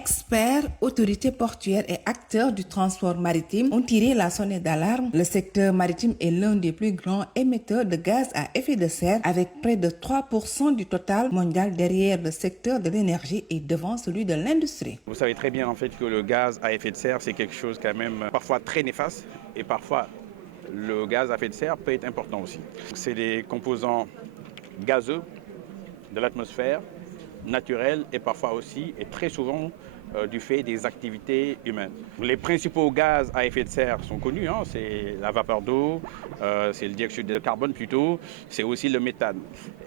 Experts, autorités portuaires et acteurs du transport maritime ont tiré la sonnette d'alarme. Le secteur maritime est l'un des plus grands émetteurs de gaz à effet de serre, avec près de 3% du total mondial derrière le secteur de l'énergie et devant celui de l'industrie. Vous savez très bien en fait que le gaz à effet de serre, c'est quelque chose quand même parfois très néfaste et parfois le gaz à effet de serre peut être important aussi. C'est des composants gazeux de l'atmosphère, naturels et parfois aussi et très souvent du fait des activités humaines. Les principaux gaz à effet de serre sont connus, c'est la vapeur d'eau, c'est le dioxyde de carbone plutôt, c'est aussi le méthane.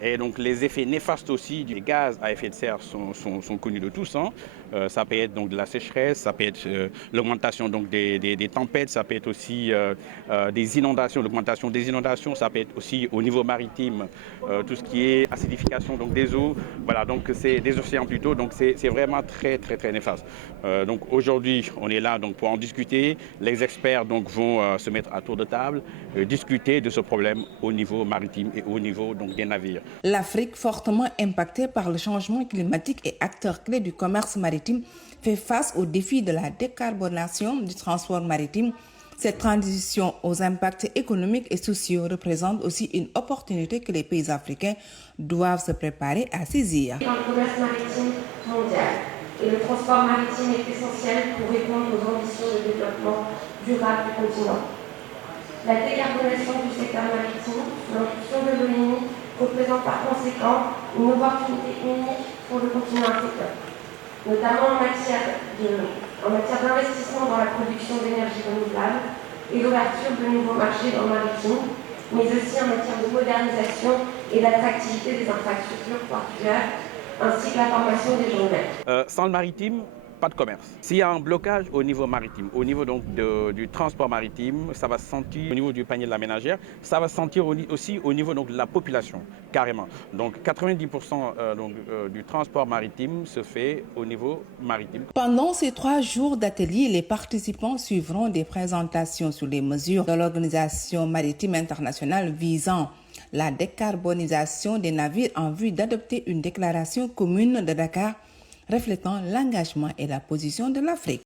Et donc les effets néfastes aussi du gaz à effet de serre sont connus de tous. Ça peut être donc de la sécheresse, ça peut être l'augmentation donc des tempêtes, ça peut être aussi des inondations, l'augmentation des inondations, ça peut être aussi au niveau maritime tout ce qui est acidification donc des eaux, voilà donc c'est des océans plutôt, donc c'est vraiment très néfaste. Donc aujourd'hui, on est là donc pour en discuter. Les experts donc vont se mettre à tour de table, discuter de ce problème au niveau maritime et au niveau donc des navires. L'Afrique, fortement impactée par le changement climatique et acteur clé du commerce maritime, fait face aux défis de la décarbonation du transport maritime. Cette transition aux impacts économiques et sociaux représente aussi une opportunité que les pays africains doivent se préparer à saisir. Dans le commerce maritime mondial, et le transport maritime est essentiel pour répondre aux ambitions de développement durable du continent. La décarbonation du secteur maritime, sous l'impulsion de l'ONU, représente par conséquent une opportunité unique pour le continent africain, notamment en matière d'investissement dans la production d'énergie renouvelable et l'ouverture de nouveaux marchés dans le maritime, mais aussi en matière de modernisation et d'attractivité des infrastructures portuaires, ainsi que la formation des gens humains. Sans le maritime, pas de commerce. S'il y a un blocage au niveau maritime, au niveau donc du transport maritime, ça va se sentir au niveau du panier de la ménagère, ça va se sentir aussi au niveau donc de la population, carrément. Donc 90% du transport maritime se fait au niveau maritime. Pendant ces 3 jours d'atelier, les participants suivront des présentations sur les mesures de l'Organisation maritime internationale visant la décarbonisation des navires en vue d'adopter une déclaration commune de Dakar reflétant l'engagement et la position de l'Afrique.